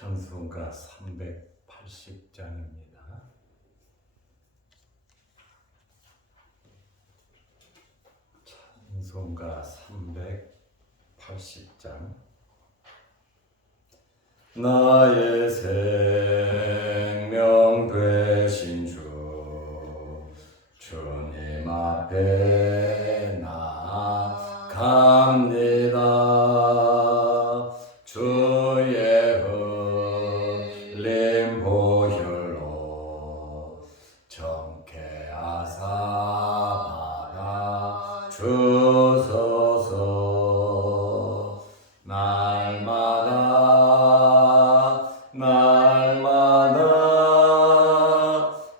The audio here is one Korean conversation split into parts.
찬송가 380장입니다. 찬송가 380장. 나의 생명 되신 주님 앞에 나아갑니다. 주의 흘린 보혈로 정케 하사 받아 주소서. 날마다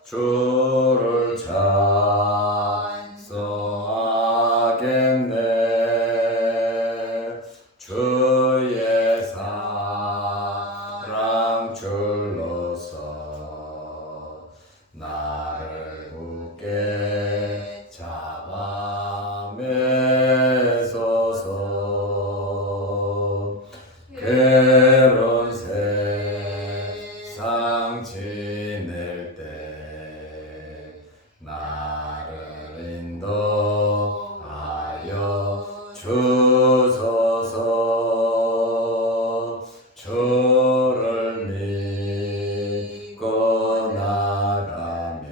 주를 찬송하겠네. 주의 사랑 줄로서 나를 굳게 잡아 매소서. 괴로운 세상 지낼 때 나를 인도하여 주소서. 주를 믿고 나가면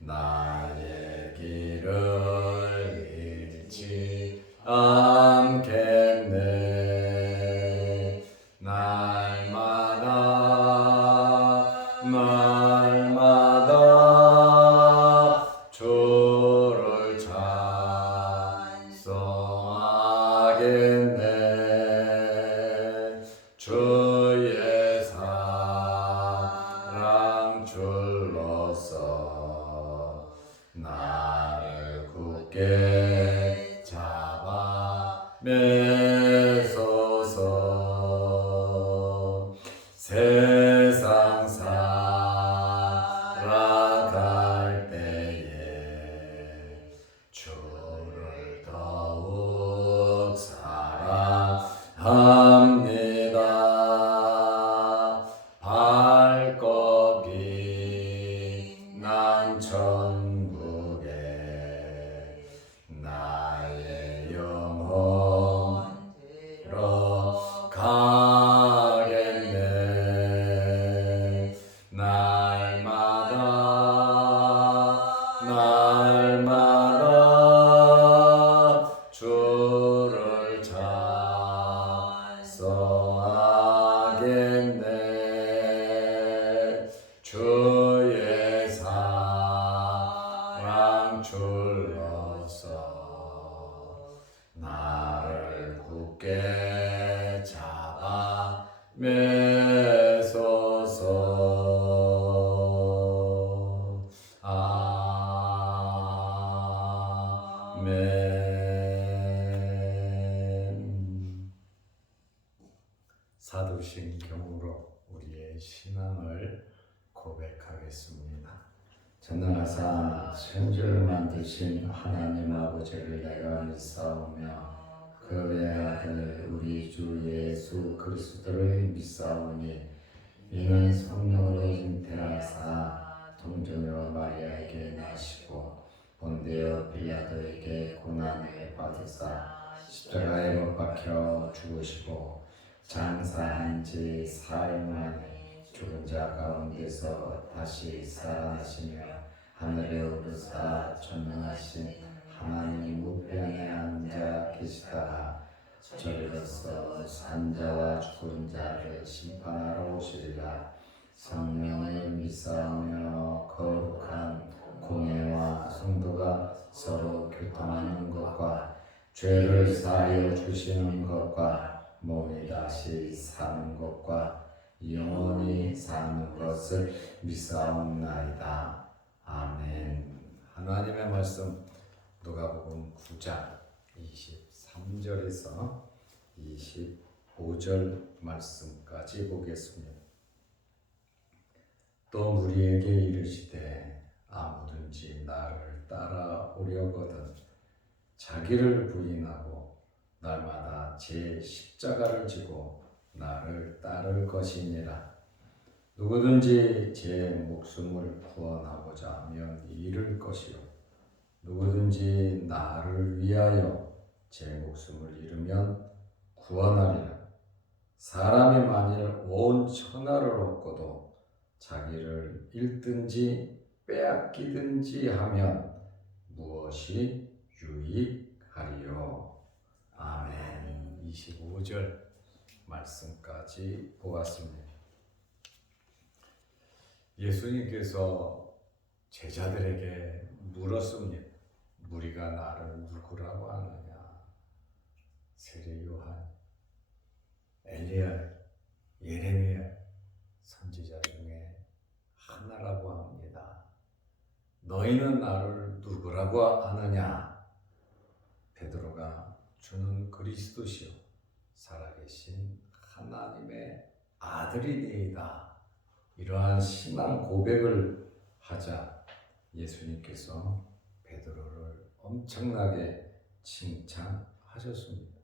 나의 길을 잃지 않겠네. 날마다 주를 찬송하겠네. 주의 사랑 줄로서 나를 굳게 잡아 매소서. 세상 살아갈 때에 주를 더욱 사랑합니다. 발걸이 난 천국에 나의 영혼 들어가겠네. 날마다 주를 찬송하겠네. 주의 사랑 줄로서 나를 굳게 잡아 매소서. 아멘. 사도신경으로 우리의 신앙을 고백하겠습니다. 전능하사 천지를 만드신 하나님 아버지를 내가 믿사오며 그 외아들 우리 주 예수 그리스도를 믿사오니 이는 성령으로 잉태하사 동정녀 마리아에게 나시고 본디오 빌라도에게 고난을 받으사 십자가에 못 박혀 죽으시고 장사한 지 사흘 만에 죽은 자 가운데서 다시 살아나시며 하늘에 오르사 전능하신 하나님 우편에 앉아 계시다가 저리로서 산자와 죽은 자를 심판하러 오시리라. 성령을 믿사오며 거룩한 공예와 성도가 서로 교통하는 것과 죄를 사하여 주시는 것과 몸이 다시 사는 것과 영원히 사는 것을 믿사옵나이다. 아멘. 하나님의 말씀 누가복음 9장 23절에서 25절 말씀까지 보겠습니다. 또 무리에게 이르시되 아무든지 나를 따라오려거든 자기를 부인하고 날마다 제 십자가를 지고 나를 따를 것이니라. 누구든지 제 목숨을 구원하고자 하면 잃을 것이요 누구든지 나를 위하여 제 목숨을 잃으면 구원하리라. 사람이 만일 온 천하를 얻고도 자기를 잃든지 빼앗기든지 하면 무엇이 유익하리요. 아멘. 25절 말씀까지 보았습니다. 예수님께서 제자들에게 물었습니다. 무리가 나를 누구라고 하느냐? 세례 요한, 엘리야, 예레미야 선지자 중에 하나라고 합니다. 너희는 나를 누구라고 아느냐? 베드로가 주는 그리스도시요 살아계신 하나님의 아들이니이다. 이러한 신앙 고백을 하자 예수님께서 베드로를 엄청나게 칭찬하셨습니다.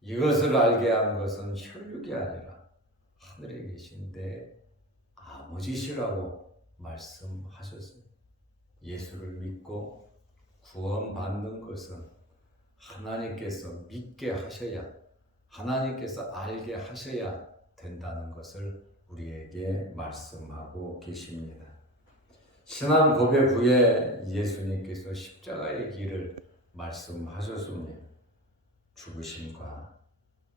이것을 알게 한 것은 혈육이 아니라 하늘에 계신 내 아버지시라고 말씀하셨습니다. 예수를 믿고 구원받는 것은 하나님께서 믿게 하셔야, 하나님께서 알게 하셔야 된다는 것을 우리에게 말씀하고 계십니다. 신앙 고백 후에 예수님께서 십자가의 길을 말씀하셨습니다. 죽으심과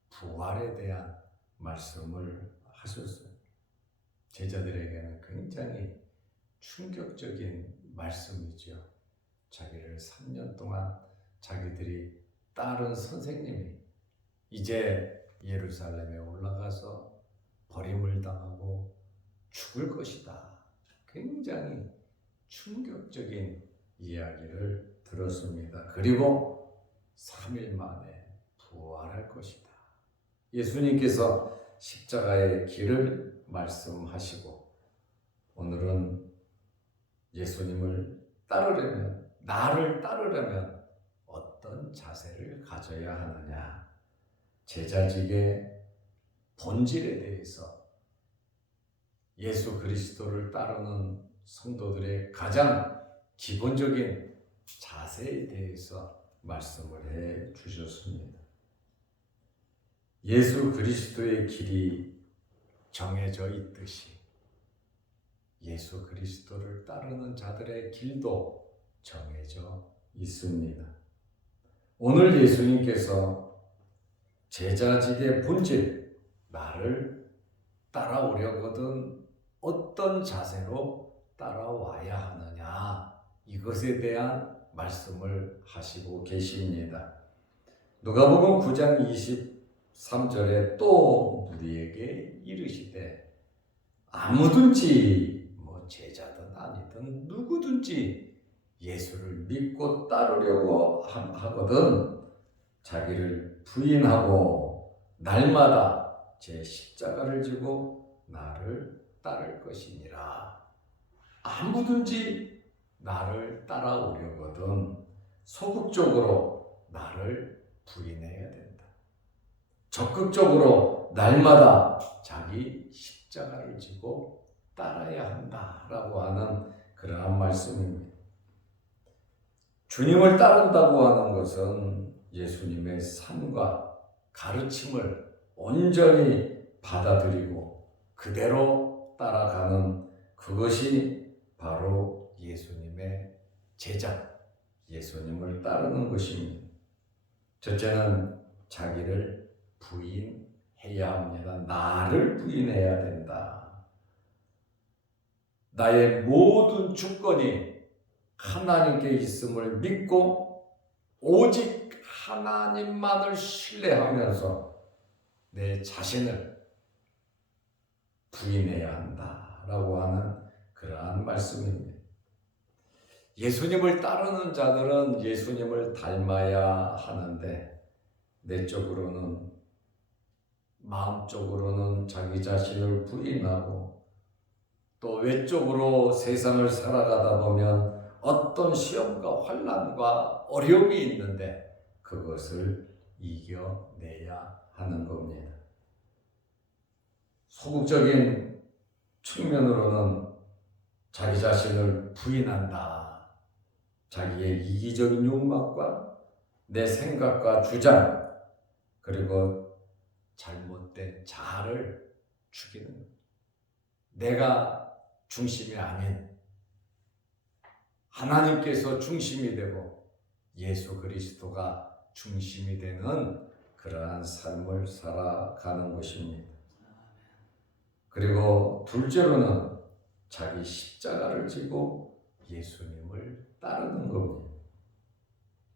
부활에 대한 말씀을 하셨어요. 제자들에게는 굉장히 충격적인 말씀이죠. 자기를 3년 동안 자기들이 따른 선생님이 이제 예루살렘에 올라가서 버림을 당하고 죽을 것이다. 굉장히 충격적인 이야기를 들었습니다. 그리고 3일 만에 부활할 것이다. 예수님께서 십자가의 길을 말씀하시고 오늘은 예수님을 따르려면, 나를 따르려면 어떤 자세를 가져야 하느냐? 제자직의 본질에 대해서 예수 그리스도를 따르는 성도들의 가장 기본적인 자세에 대해서 말씀을 해 주셨습니다. 예수 그리스도의 길이 정해져 있듯이 예수 그리스도를 따르는 자들의 길도 정해져 있습니다. 오늘 예수님께서 제자직의 본질, 나를 따라오려거든 어떤 자세로 따라와야 하느냐, 이것에 대한 말씀을 하시고 계십니다. 누가복음 9장 23절에 또 우리에게 이르시되 아무든지 제자든 아니든 누구든지 예수를 믿고 따르려고 하거든 자기를 부인하고 날마다 제 십자가를 지고 나를 따를 것이니라. 아무든지 나를 따라오려거든 소극적으로 나를 부인해야 된다. 적극적으로 날마다 자기 십자가를 지고 따라야 한다라고 하는 그러한 말씀입니다. 주님을 따른다고 하는 것은 예수님의 삶과 가르침을 온전히 받아들이고 그대로 따라가는 그것이 바로 예수님의 제자, 예수님을 따르는 것입니다. 첫째는 자기를 부인해야 합니다. 나를 부인해야 된다. 나의 모든 주권이 하나님께 있음을 믿고 오직 하나님만을 신뢰하면서 내 자신을 부인해야 한다라고 하는 그러한 말씀입니다. 예수님을 따르는 자들은 예수님을 닮아야 하는데 내적으로는, 마음적으로는 자기 자신을 부인하고 또 외적으로 세상을 살아가다 보면 어떤 시험과 환난과 어려움이 있는데 그것을 이겨내야 하는 겁니다. 소극적인 측면으로는 자기 자신을 부인한다. 자기의 이기적인 욕망과 내 생각과 주장, 그리고 잘못된 자아를 죽이는 거예요. 내가 중심이 아닌 하나님께서 중심이 되고 예수 그리스도가 중심이 되는 그러한 삶을 살아가는 것입니다. 그리고 둘째로는 자기 십자가를 지고 예수님을 따르는 겁니다.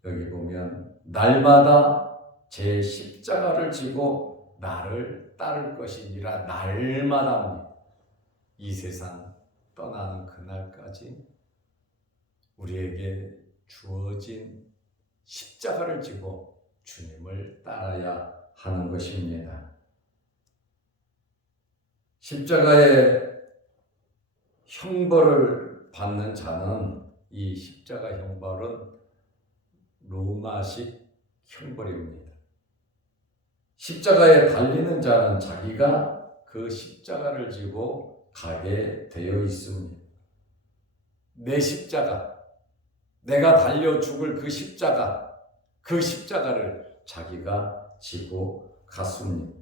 여기 보면 날마다 제 십자가를 지고 나를 따를 것이니라. 날마다입니다. 이 세상 떠나는 그날까지 우리에게 주어진 십자가를 지고 주님을 따라야 하는 것입니다. 십자가의 형벌을 받는 자는, 이 십자가 형벌은 로마식 형벌입니다. 십자가에 달리는 자는 자기가 그 십자가를 지고 가게 되어 있습니다. 내 십자가, 내가 달려 죽을 그 십자가를 자기가 지고 갔습니다.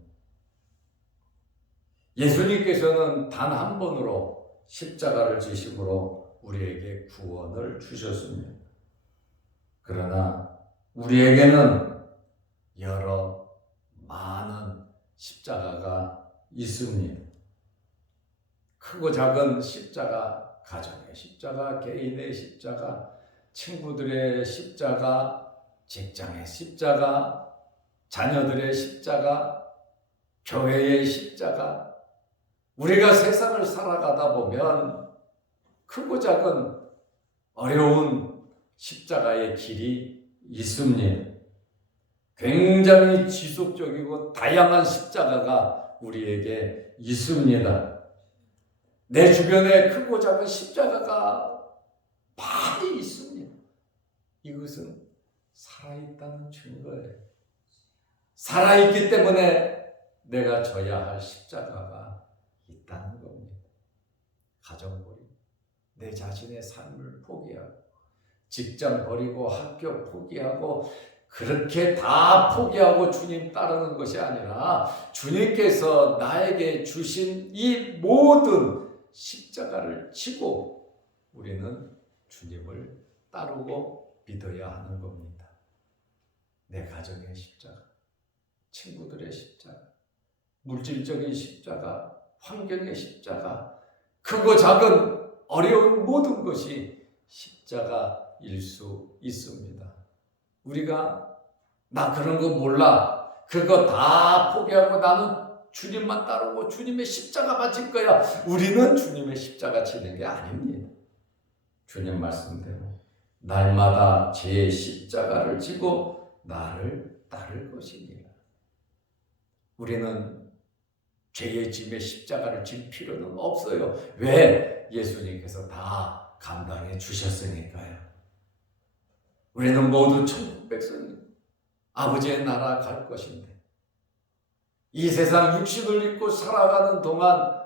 예수님께서는 단 한 번으로 십자가를 지심으로 우리에게 구원을 주셨습니다. 그러나 우리에게는 여러 많은 십자가가 있습니다. 크고 작은 십자가, 가정의 십자가, 개인의 십자가, 친구들의 십자가, 직장의 십자가, 자녀들의 십자가, 교회의 십자가. 우리가 세상을 살아가다 보면 크고 작은 어려운 십자가의 길이 있습니다. 굉장히 지속적이고 다양한 십자가가 우리에게 있습니다. 내 주변에 크고 작은 십자가가 많이 있습니다. 이것은 살아있다는 증거예요. 살아있기 때문에 내가 져야 할 십자가가 있다는 겁니다. 가정 버리고, 내 자신의 삶을 포기하고, 직장 버리고, 학교 포기하고, 그렇게 다 포기하고 주님 따르는 것이 아니라 주님께서 나에게 주신 이 모든 십자가를 지고 우리는 주님을 따르고 믿어야 하는 겁니다. 내 가정의 십자가, 친구들의 십자가, 물질적인 십자가, 환경의 십자가, 크고 작은 어려운 모든 것이 십자가일 수 있습니다. 우리가 나 그런 거 몰라, 그거 다 포기하고 나는 주님만 따르고 주님의 십자가만 질 거야. 우리는 주님의 십자가 지는 게 아닙니다. 주님 말씀대로 날마다 제 십자가를 지고 나를 따를 것이니라. 우리는 죄의 짐의 십자가를 질 필요는 없어요. 왜? 예수님께서 다 감당해 주셨으니까요. 우리는 모두 천국 백성이 아버지의 나라 갈 것인데, 이 세상 육신을 입고 살아가는 동안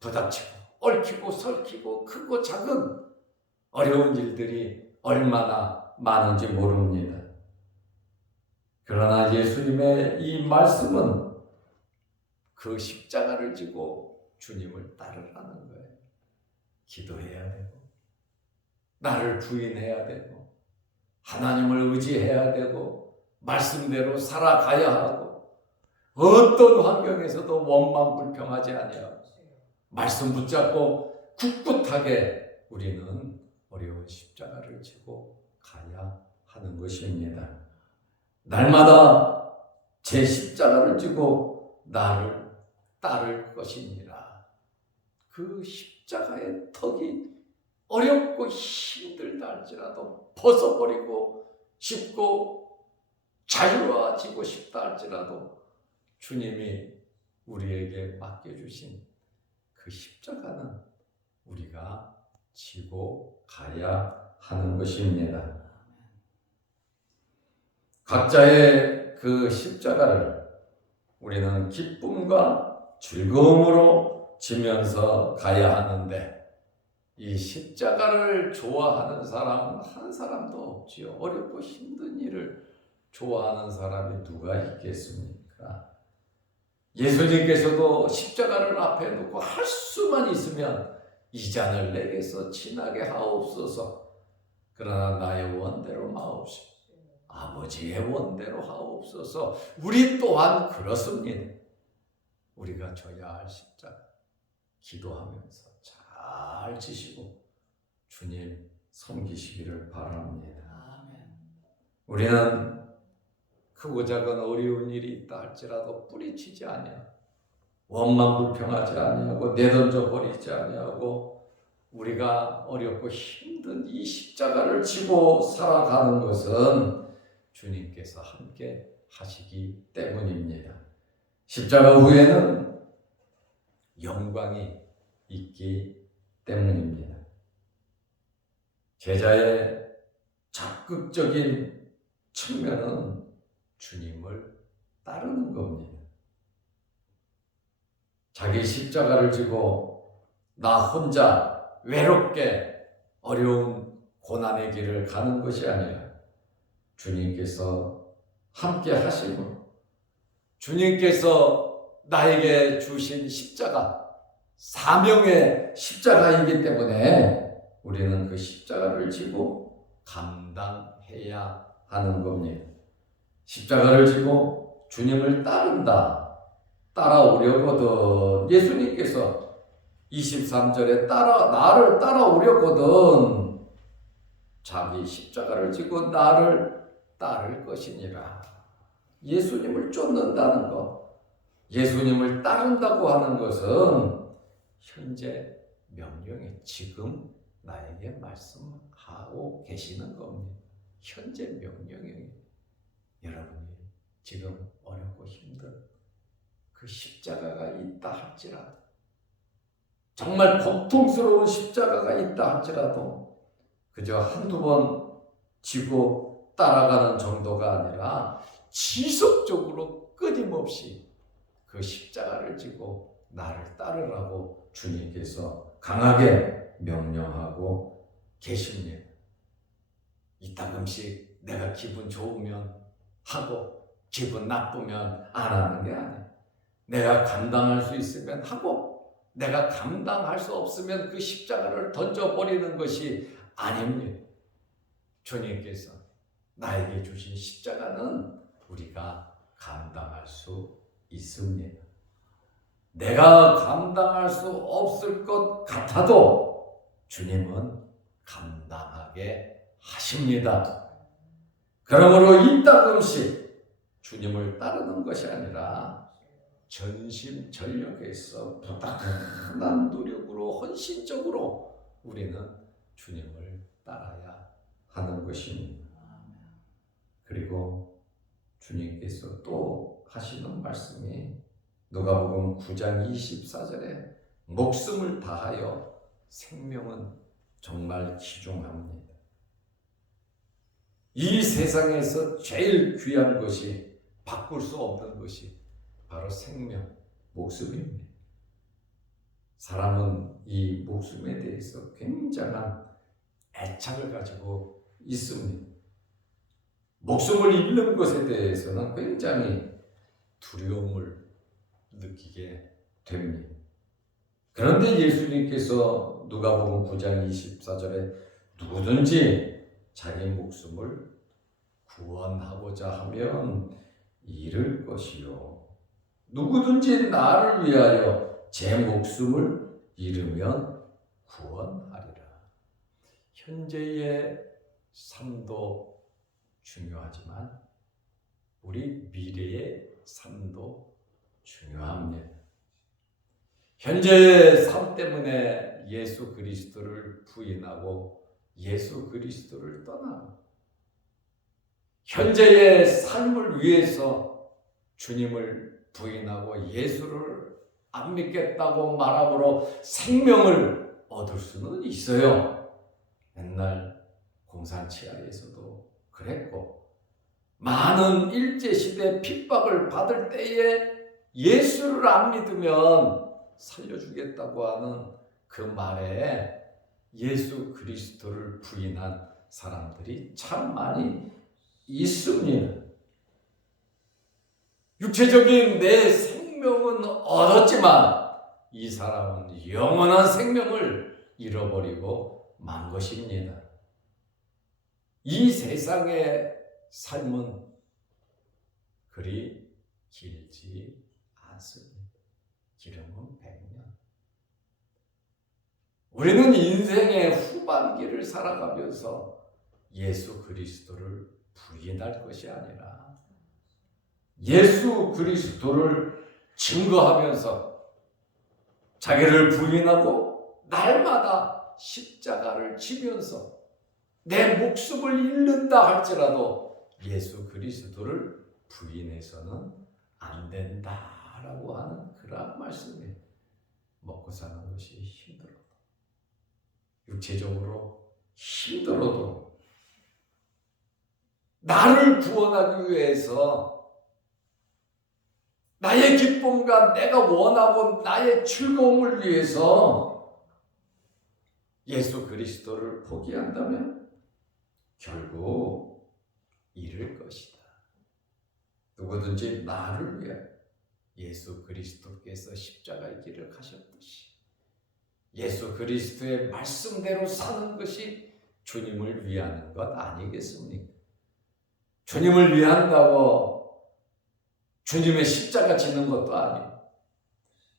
부닥치고 얽히고 설키고 크고 작은 어려운 일들이 얼마나 많은지 모릅니다. 그러나 예수님의 이 말씀은 그 십자가를 지고 주님을 따르라는 거예요. 기도해야 되고, 나를 부인해야 되고, 하나님을 의지해야 되고, 말씀대로 살아가야 하고, 어떤 환경에서도 원망 불평하지 아니하고, 말씀 붙잡고 굳굳하게 우리는 어려운 십자가를 지고 가야 하는 것입니다. 날마다 제 십자가를 지고 나를 따를 것이니라. 그 십자가의 턱이 어렵고 힘들다 할지라도 벗어버리고 싶고 자유화지고 싶다 할지라도 주님이 우리에게 맡겨주신 그 십자가는 우리가 지고 가야 하는 것입니다. 각자의 그 십자가를 우리는 기쁨과 즐거움으로 지면서 가야 하는데 이 십자가를 좋아하는 사람은 한 사람도 없지요. 어렵고 힘든 일을 좋아하는 사람이 누가 있겠습니까? 예수님께서도 십자가를 앞에 놓고 할 수만 있으면 이 잔을 내게서 지나게 하옵소서. 그러나 나의 원대로 마옵시고 아버지의 원대로 하옵소서. 우리 또한 그렇습니다. 우리가 져야 할 십자가 기도하면서 잘 지시고 주님 섬기시기를 바랍니다. 우리는 크고 작은 어려운 일이 있다 할지라도 뿌리치지 아니하고 원망 불평하지 아니하고 내던져 버리지 아니하고 우리가 어렵고 힘든 이 십자가를 지고 살아가는 것은 주님께서 함께 하시기 때문입니다. 십자가 후에는 영광이 있기 때문입니다. 제자의 적극적인 측면은 주님을 따르는 겁니다. 자기 십자가를 지고 나 혼자 외롭게 어려운 고난의 길을 가는 것이 아니라 주님께서 함께 하시고 주님께서 나에게 주신 십자가 사명의 십자가이기 때문에 우리는 그 십자가를 지고 감당해야 하는 겁니다. 십자가를 지고 주님을 따라오려거든 예수님께서 23절에 나를 따라오려거든 자기 십자가를 지고 나를 따를 것이니라. 예수님을 쫓는다는 것, 예수님을 따른다고 하는 것은 현재 명령에 지금 나에게 말씀하고 계시는 겁니다. 현재 명령이 여러분이 지금 어렵고 힘든 그 십자가가 있다 할지라도 정말 고통스러운 십자가가 있다 할지라도 그저 한두 번 지고 따라가는 정도가 아니라 지속적으로 끊임없이 그 십자가를 지고 나를 따르라고 주님께서 강하게 명령하고 계십니다. 이따금씩 내가 기분 좋으면 하고 기분 나쁘면 안 하는 게 아니에요. 내가 감당할 수 있으면 하고 내가 감당할 수 없으면 그 십자가를 던져버리는 것이 아닙니다. 주님께서 나에게 주신 십자가는 우리가 감당할 수 있습니다. 내가 감당할 수 없을 것 같아도 주님은 감당하게 하십니다. 그러므로 이따금씩 주님을 따르는 것이 아니라 전심전력에서 부단한 노력으로 헌신적으로 우리는 주님을 따라야 하는 것입니다. 그리고 주님께서 또 하시는 말씀이 누가복음 9장 24절에 목숨을 다하여 생명은 정말 귀중합니다. 이 세상에서 제일 귀한 것이 바꿀 수 없는 것이 바로 생명, 목숨입니다. 사람은 이 목숨에 대해서 굉장한 애착을 가지고 있습니다. 목숨을 잃는 것에 대해서는 굉장히 두려움을 느끼게 됩니다. 그런데 예수님께서 누가복음 9장 24절에 누구든지 자기 목숨을 구원하고자 하면 잃을 것이요 누구든지 나를 위하여 제 목숨을 잃으면 구원하리라. 현재의 삶도 중요하지만 우리 미래의 삶도 중요합니다. 현재의 삶 때문에 예수 그리스도를 부인하고 예수 그리스도를 떠나고 현재의 삶을 위해서 주님을 부인하고 예수를 안 믿겠다고 말함으로 생명을 얻을 수는 있어요. 옛날 공산치하에서도 그랬고 많은 일제시대 핍박을 받을 때에 예수를 안 믿으면 살려주겠다고 하는 그 말에 예수 그리스도를 부인한 사람들이 참 많이 있습니다. 육체적인 내 생명은 얻었지만 이 사람은 영원한 생명을 잃어버리고 만 것입니다. 이 세상의 삶은 그리 길지 않습니다. 길으면 100년. 우리는 인생의 후반기를 살아가면서 예수 그리스도를 부인할 것이 아니라 예수 그리스도를 증거하면서 자기를 부인하고 날마다 십자가를 지면서 내 목숨을 잃는다 할지라도 예수 그리스도를 부인해서는 안 된다라고 하는 그런 말씀이에요. 먹고 사는 것이 힘들어도, 육체적으로 힘들어도 나를 구원하기 위해서 나의 기쁨과 내가 원하고 나의 즐거움을 위해서 예수 그리스도를 포기한다면 결국 잃을 것이다. 누구든지 나를 위해 예수 그리스도께서 십자가의 길을 가셨듯이 예수 그리스도의 말씀대로 사는 것이 주님을 위하는 것 아니겠습니까? 주님을 위한다고 주님의 십자가 지는 것도 아니고,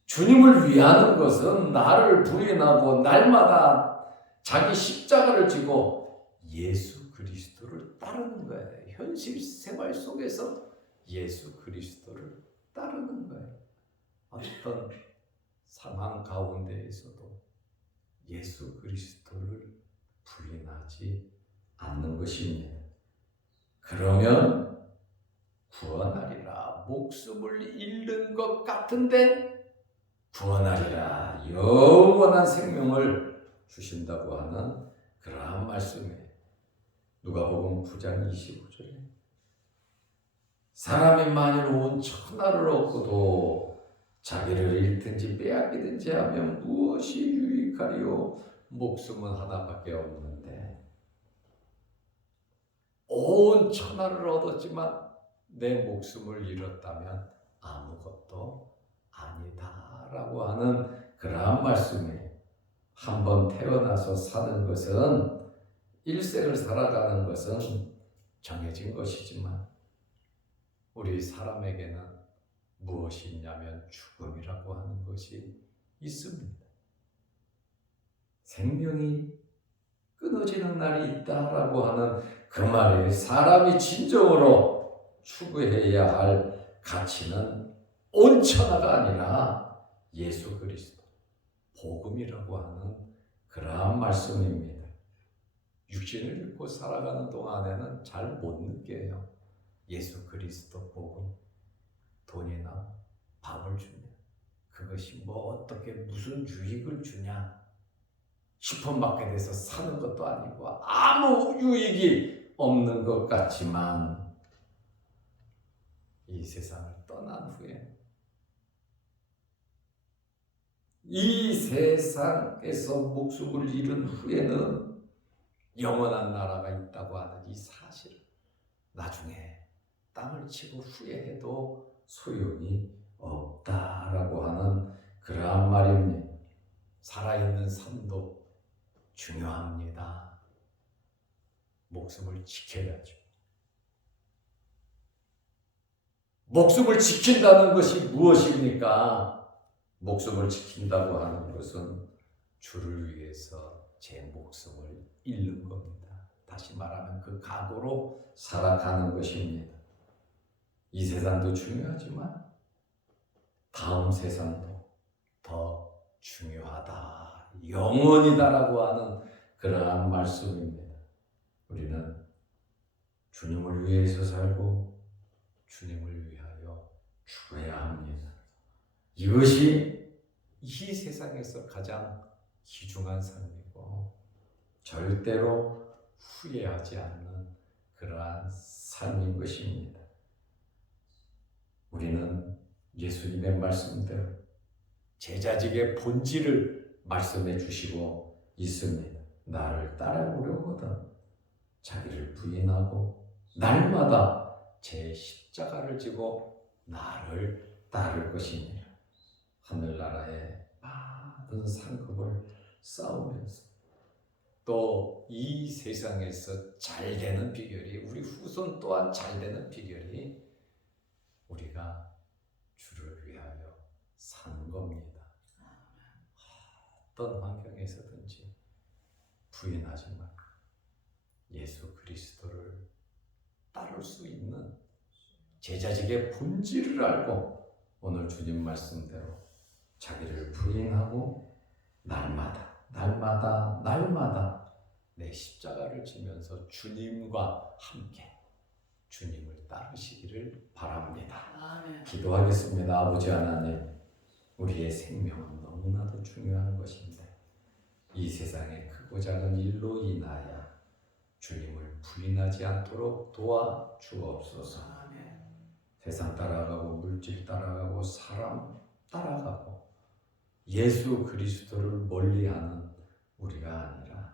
주님을 위하는 것은 나를 부인하고 날마다 자기 십자가를 지고 예수 그리스도를 따르는 거예요. 현실 생활 속에서 예수 그리스도를 따르는 거예요. 어떤 상황 가운데에서도 예수 그리스도를 부인하지 않는 것입니다. 그러면 구원하리라. 목숨을 잃는 것 같은데 구원하리라. 영원한 생명을 주신다고 하는 그러한 말씀이에요. 누가복음 9장 25절에 사람이 만일 온 천하를 얻고도 자기를 잃든지 빼앗기든지 하면 무엇이 유익하리요? 목숨은 하나밖에 없는데 온 천하를 얻었지만 내 목숨을 잃었다면 아무것도 아니다라고 하는 그러한 말씀이에요. 한번 태어나서 사는 것은, 일생을 살아가는 것은 정해진 것이지만 우리 사람에게는 무엇이 있냐면 죽음이라고 하는 것이 있습니다. 생명이 끊어지는 날이 있다라고 하는 그 말에 사람이 진정으로 추구해야 할 가치는 온 천하가 아니라 예수 그리스도, 복음이라고 하는 그러한 말씀입니다. 육신을 입고 살아가는 동안에는 잘 못 느껴요. 예수 그리스도 복음, 돈이나 밥을 주냐, 그것이 뭐 어떻게 무슨 유익을 주냐, 슈퍼마켓에서 사는 것도 아니고 아무 유익이 없는 것 같지만 이 세상을 떠난 후에, 이 세상에서 목숨을 잃은 후에는 영원한 나라가 있다고 하는 이 사실을 나중에 땅을 치고 후회해도 소용이 없다라고 하는 그러한 말입니다. 살아있는 삶도 중요합니다. 목숨을 지켜야죠. 목숨을 지킨다는 것이 무엇입니까? 목숨을 지킨다고 하는 것은 주를 위해서 제 목숨을 잃는 겁니다. 다시 말하면 그 각오로 살아가는 것입니다. 이 세상도 중요하지만 다음 세상도 더 중요하다, 영원이다라고 하는 그러한 말씀입니다. 우리는 주님을 위해서 살고 주님을 위하여 죽어야 합니다. 이것이 이 세상에서 가장 귀중한 삶이고 절대로 후회하지 않는 그러한 삶인 것입니다. 우리는 예수님의 말씀대로 제자직의 본질을 말씀해 주시고 있습니다. 나를 따라오려거든 자기를 부인하고 날마다 제 십자가를 지고 나를 따를 것이니라. 하늘나라의 많은 상급을 쌓으면서 또 이 세상에서 잘 되는 비결이, 우리 후손 또한 잘 되는 비결이 우리가 주를 위하여 사는 겁니다. 어떤 환경에서든지 부인하지 말고 예수 그리스도를 따를 수 있는 제자직의 본질을 알고 오늘 주님 말씀대로 자기를 부인하고 날마다 내 십자가를 지면서 주님과 함께 주님을 따르시기를 바랍니다. 아멘. 기도하겠습니다. 아버지 하나님, 우리의 생명은 너무나도 중요한 것인데 이 세상의 크고 작은 일로 인하여 주님을 부인하지 않도록 도와주옵소서. 아멘. 세상 따라가고 물질 따라가고 사람 따라가고 예수 그리스도를 멀리하는 우리가 아니라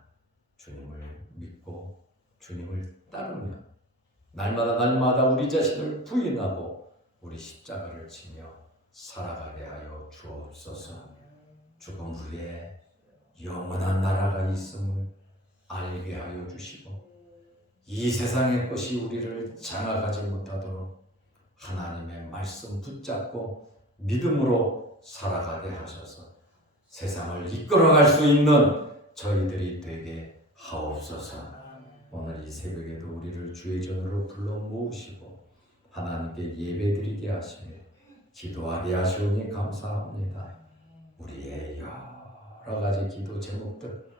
주님을 믿고 주님을 따르며 날마다 우리 자신을 부인하고 우리 십자가를 지며 살아가게 하여 주옵소서. 죽음 후에 영원한 나라가 있음을 알게 하여 주시고 이 세상의 것이 우리를 장악하지 못하도록 하나님의 말씀 붙잡고 믿음으로 살아가게 하셔서 세상을 이끌어갈 수 있는 저희들이 되게 하옵소서. 오늘 이 새벽에도 우리를 주의 전으로 불러 모으시고 하나님께 예배드리게 하시며 기도하게 하시오니 감사합니다. 우리의 여러 가지 기도 제목들,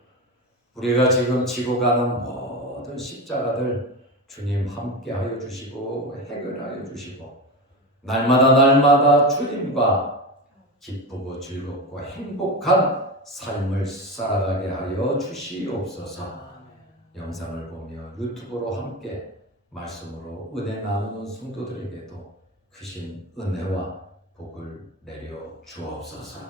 우리가 지금 지고 가는 모든 십자가들 주님 함께 하여 주시고 해결하여 주시고 날마다 주님과 기쁘고 즐겁고 행복한 삶을 살아가게 하여 주시옵소서. 영상을 보며 유튜브로 함께 말씀으로 은혜 나누는 성도들에게도 크신 은혜와 복을 내려 주옵소서.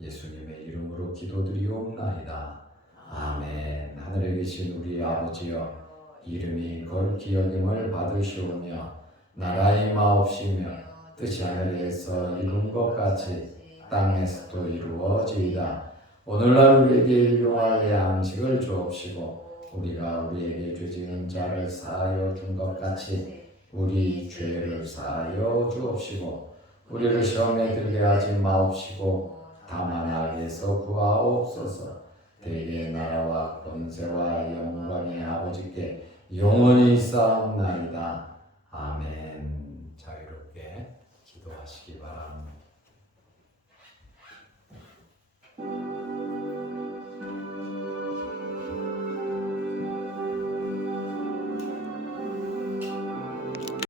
예수님의 이름으로 기도드리옵나이다. 아멘. 하늘에 계신 우리 아버지여, 이름이 거룩히 여김을 받으시오며 나라의 마옵시며 뜻이 하늘에서 이룬 것 같이 땅에서도 이루어지이다. 오늘날 우리에게 일용할 양식을 주옵시고 우리가 우리에게 죄지은 자를 사하여 준 것 같이 우리 죄를 사하여 주옵시고 우리를 시험에 들게 하지 마옵시고 다만 악에서 구하옵소서. 대개 나라와 권세와 영광의 아버지께 영원히 있사옵나이다.